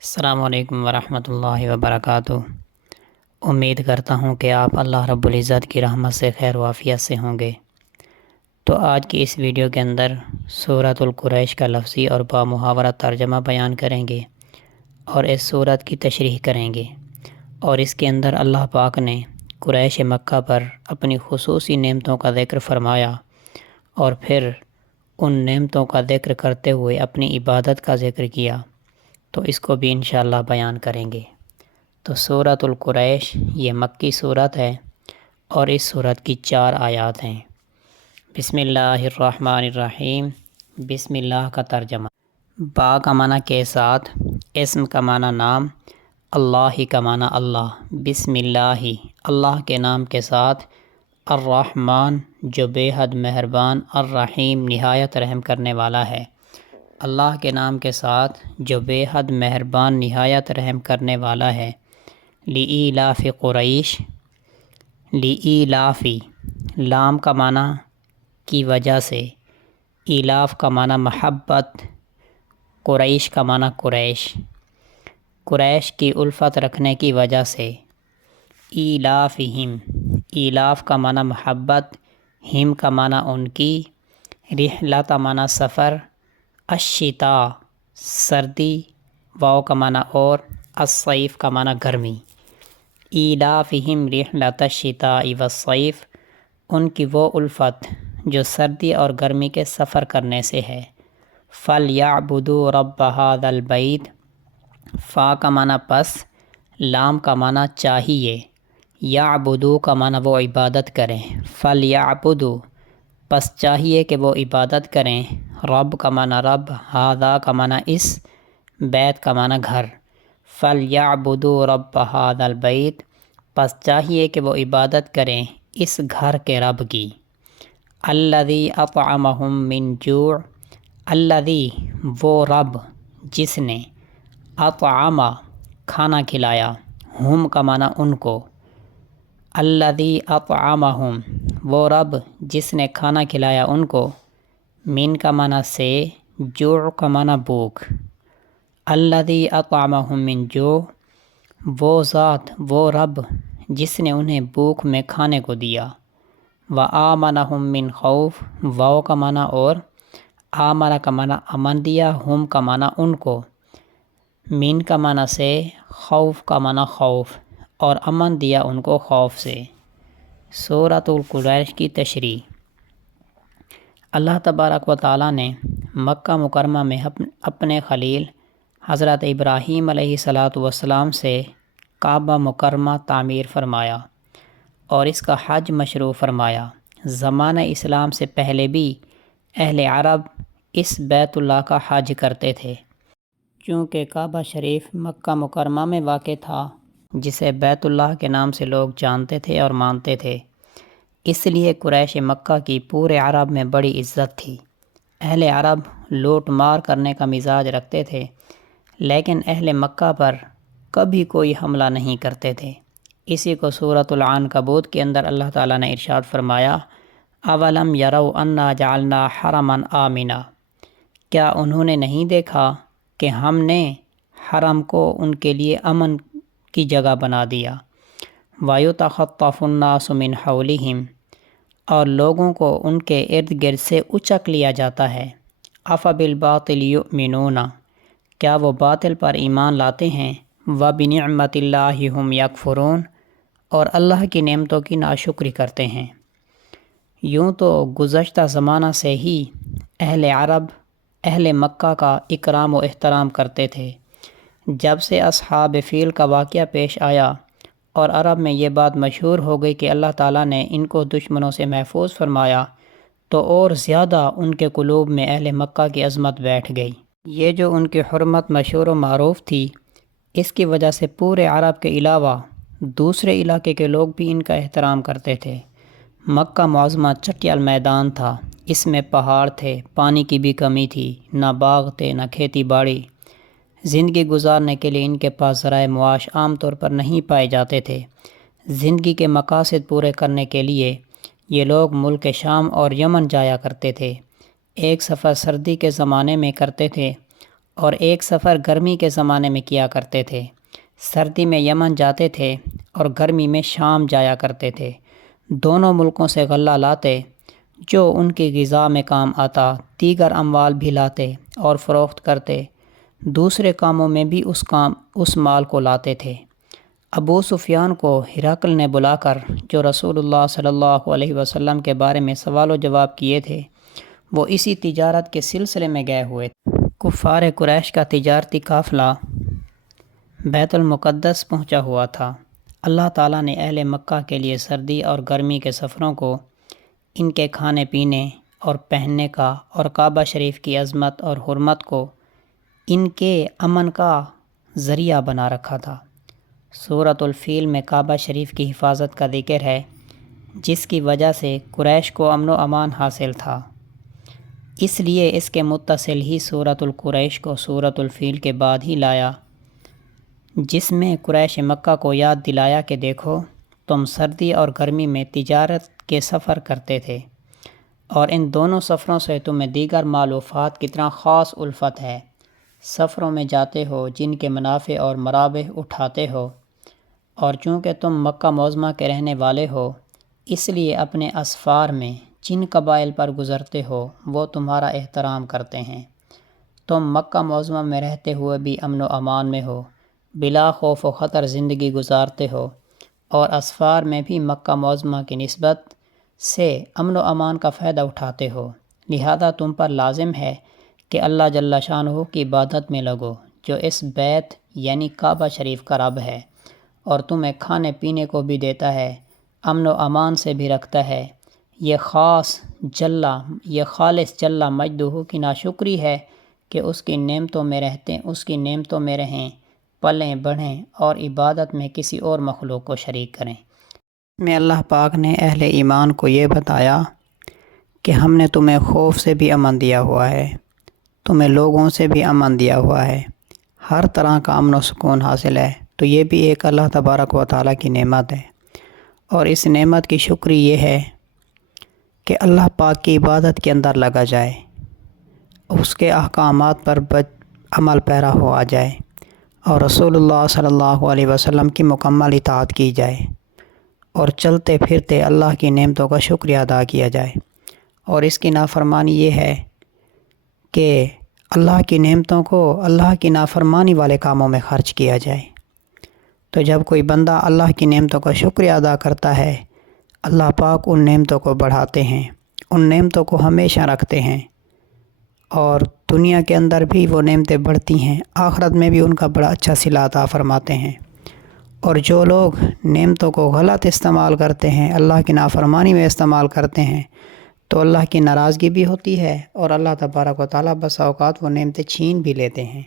السلام علیکم ورحمۃ اللہ وبرکاتہ۔ امید کرتا ہوں کہ آپ اللہ رب العزت کی رحمت سے خیر و عافیت سے ہوں گے۔ تو آج کی اس ویڈیو کے اندر سورۃ القریش کا لفظی اور بامحاورہ ترجمہ بیان کریں گے اور اس سورت کی تشریح کریں گے، اور اس کے اندر اللہ پاک نے قریش مکہ پر اپنی خصوصی نعمتوں کا ذکر فرمایا اور پھر ان نعمتوں کا ذکر کرتے ہوئے اپنی عبادت کا ذکر کیا، تو اس کو بھی انشاءاللہ بیان کریں گے۔ تو سورۃ القریش یہ مکی صورت ہے اور اس صورت کی 4 آیات ہیں۔ بسم اللہ الرحمن الرحیم۔ بسم اللہ کا ترجمہ۔ با کا معنی کے ساتھ، اسم کا معنی نام، اللہ کا معنی اللہ، بسم اللہ اللہ کے نام کے ساتھ، الرحمن جو بے حد مہربان، الرحیم نہایت رحم کرنے والا ہے۔ اللہ کے نام کے ساتھ جو بے حد مہربان نہایت رحم کرنے والا ہے۔ لإیلاف قریش، لإیلافی لام کا معنی کی وجہ سے، ایلاف کا معنی محبت، قریش کا معنی قریش، قریش کی الفت رکھنے کی وجہ سے۔ ایلافہم ایلاف کا معنی محبت، ہم کا معنی ان کی، رحلہ کا معنی سفر، الشتاء سردی، واو کا معنی اور، الصیف کا معنی گرمی۔ ایلافہم رحلۃ الشتاء والصیف ان کی وہ الفت جو سردی اور گرمی کے سفر کرنے سے ہے۔ فَلْيَعْبُدُوا رَبَّ هَذَا الْبَيْتِ فا کا معنی پس، لام کا معنی چاہیے، یعبدو کا معنی وہ عبادت کریں، فَلْيَعْبُدُوا پس چاہیے کہ وہ عبادت کریں، رب کا معنی رب، ہذا کا معنی اس، بیت کا معنی گھر، فَلْيَعْبُدُوا رَبَّ هَذَا الْبَيْتِ پس چاہیے کہ وہ عبادت کریں اس گھر کے رب کی۔ الذی اطعمہم من جوع الذی وہ رب جس نے، اطعم کھانا کھلایا، ہم کا معنی ان کو، الذی اطعمہم وہ رب جس نے کھانا کھلایا ان کو، من کا معنی سے، جوع کا معنی بھوک، الذی اطعمہم من جوع وہ ذات وہ رب جس نے انہیں بھوک میں کھانے کو دیا، وآمنہم من خوف واو کا معنی اور، آمنہ کا معنی امن دیا، ہم کا معنی ان کو، من کا معنی سے، خوف کا معنی خوف، اور امن دیا ان کو خوف سے۔ سورۃ القریش کی تشریح۔ اللہ تبارک و تعالیٰ نے مکہ مکرمہ میں اپنے خلیل حضرت ابراہیم علیہ السلام سے کعبہ مکرمہ تعمیر فرمایا اور اس کا حج مشروع فرمایا۔ زمانہ اسلام سے پہلے بھی اہل عرب اس بیت اللہ کا حج کرتے تھے، چونکہ کعبہ شریف مکہ مکرمہ میں واقع تھا جسے بیت اللہ کے نام سے لوگ جانتے تھے اور مانتے تھے، اس لیے قریش مکہ کی پورے عرب میں بڑی عزت تھی۔ اہل عرب لوٹ مار کرنے کا مزاج رکھتے تھے، لیکن اہل مکہ پر کبھی کوئی حملہ نہیں کرتے تھے۔ اسی کو سورۃ العنکبوت کے اندر اللہ تعالیٰ نے ارشاد فرمایا، اولم یروا انا جعلنا حرما آمنا کیا انہوں نے نہیں دیکھا کہ ہم نے حرم کو ان کے لیے امن کی جگہ بنا دیا، وَيُتَخَطَّفُ النَّاسُ مِنْ حَوْلِهِمْ اور لوگوں کو ان کے ارد گرد سے اچک لیا جاتا ہے، أَفَبِالْبَاطِلِ يُؤْمِنُونَ کیا وہ باطل پر ایمان لاتے ہیں، وَبِنِعْمَةِ اللَّهِ هُمْ يَكْفُرُونَ اور اللہ کی نعمتوں کی ناشکری کرتے ہیں۔ یوں تو گزشتہ زمانہ سے ہی اہل عرب اہل مکہ کا اکرام و احترام کرتے تھے۔ جب سے اصحاب فیل کا واقعہ پیش آیا اور عرب میں یہ بات مشہور ہو گئی کہ اللہ تعالیٰ نے ان کو دشمنوں سے محفوظ فرمایا، تو اور زیادہ ان کے قلوب میں اہل مکہ کی عظمت بیٹھ گئی۔ یہ جو ان کی حرمت مشہور و معروف تھی، اس کی وجہ سے پورے عرب کے علاوہ دوسرے علاقے کے لوگ بھی ان کا احترام کرتے تھے۔ مکہ معظمہ چٹیل میدان تھا، اس میں پہاڑ تھے، پانی کی بھی کمی تھی، نہ باغ تھے نہ کھیتی باڑی۔ زندگی گزارنے کے لیے ان کے پاس ذرائع معاش عام طور پر نہیں پائے جاتے تھے۔ زندگی کے مقاصد پورے کرنے کے لیے یہ لوگ ملک شام اور یمن جایا کرتے تھے۔ ایک سفر سردی کے زمانے میں کرتے تھے اور ایک سفر گرمی کے زمانے میں کیا کرتے تھے۔ سردی میں یمن جاتے تھے اور گرمی میں شام جایا کرتے تھے۔ دونوں ملکوں سے غلہ لاتے جو ان کی غذا میں کام آتا، دیگر اموال بھی لاتے اور فروخت کرتے، دوسرے کاموں میں بھی اس مال کو لاتے تھے۔ ابو سفیان کو ہرقل نے بلا کر جو رسول اللہ صلی اللہ علیہ وسلم کے بارے میں سوال و جواب کیے تھے، وہ اسی تجارت کے سلسلے میں گئے ہوئے تھے۔ کفار قریش کا تجارتی قافلہ بیت المقدس پہنچا ہوا تھا۔ اللہ تعالیٰ نے اہل مکہ کے لیے سردی اور گرمی کے سفروں کو ان کے کھانے پینے اور پہننے کا اور کعبہ شریف کی عظمت اور حرمت کو ان کے امن کا ذریعہ بنا رکھا تھا۔ سورۃ الفیل میں کعبہ شریف کی حفاظت کا ذکر ہے، جس کی وجہ سے قریش کو امن و امان حاصل تھا۔ اس لیے اس کے متصل ہی سورۃ القریش کو سورۃ الفیل کے بعد ہی لایا، جس میں قریش مکہ کو یاد دلایا کہ دیکھو تم سردی اور گرمی میں تجارت کے سفر کرتے تھے، اور ان دونوں سفروں سے تمہیں دیگر معلوفات کتنا خاص الفت ہے۔ سفروں میں جاتے ہو جن کے منافع اور مرابح اٹھاتے ہو، اور چونکہ تم مکہ معظمہ کے رہنے والے ہو، اس لیے اپنے اسفار میں جن قبائل پر گزرتے ہو وہ تمہارا احترام کرتے ہیں۔ تم مکہ معظمہ میں رہتے ہوئے بھی امن و امان میں ہو، بلا خوف و خطر زندگی گزارتے ہو، اور اسفار میں بھی مکہ معظمہ کی نسبت سے امن و امان کا فائدہ اٹھاتے ہو، لہذا تم پر لازم ہے کہ اللہ جل شانہ کی عبادت میں لگو، جو اس بیت یعنی کعبہ شریف کا رب ہے، اور تمہیں کھانے پینے کو بھی دیتا ہے، امن و امان سے بھی رکھتا ہے۔ یہ خالص جل مجدہ کی ناشکری ہے کہ اس کی نعمتوں میں رہیں، پلیں بڑھیں اور عبادت میں کسی اور مخلوق کو شریک کریں۔ میں اللہ پاک نے اہل ایمان کو یہ بتایا کہ ہم نے تمہیں خوف سے بھی امن دیا ہوا ہے، تمہیں لوگوں سے بھی امن دیا ہوا ہے، ہر طرح کا امن و سکون حاصل ہے، تو یہ بھی ایک اللہ تبارک و تعالیٰ کی نعمت ہے۔ اور اس نعمت کی شکر یہ ہے کہ اللہ پاک کی عبادت کے اندر لگا جائے، اس کے احکامات پر عمل پیرا ہوا جائے، اور رسول اللہ صلی اللہ علیہ وسلم کی مکمل اطاعت کی جائے، اور چلتے پھرتے اللہ کی نعمتوں کا شکریہ ادا کیا جائے۔ اور اس کی نافرمانی یہ ہے کہ اللہ کی نعمتوں کو اللہ کی نافرمانی والے کاموں میں خرچ کیا جائے۔ تو جب کوئی بندہ اللہ کی نعمتوں کا شکریہ ادا کرتا ہے، اللہ پاک ان نعمتوں کو بڑھاتے ہیں، ان نعمتوں کو ہمیشہ رکھتے ہیں، اور دنیا کے اندر بھی وہ نعمتیں بڑھتی ہیں، آخرت میں بھی ان کا بڑا اچھا صلہ عطا فرماتے ہیں۔ اور جو لوگ نعمتوں کو غلط استعمال کرتے ہیں، اللہ کی نافرمانی میں استعمال کرتے ہیں، تو اللہ کی ناراضگی بھی ہوتی ہے، اور اللہ تبارک و تعالیٰ بسا اوقات وہ نعمتیں چھین بھی لیتے ہیں۔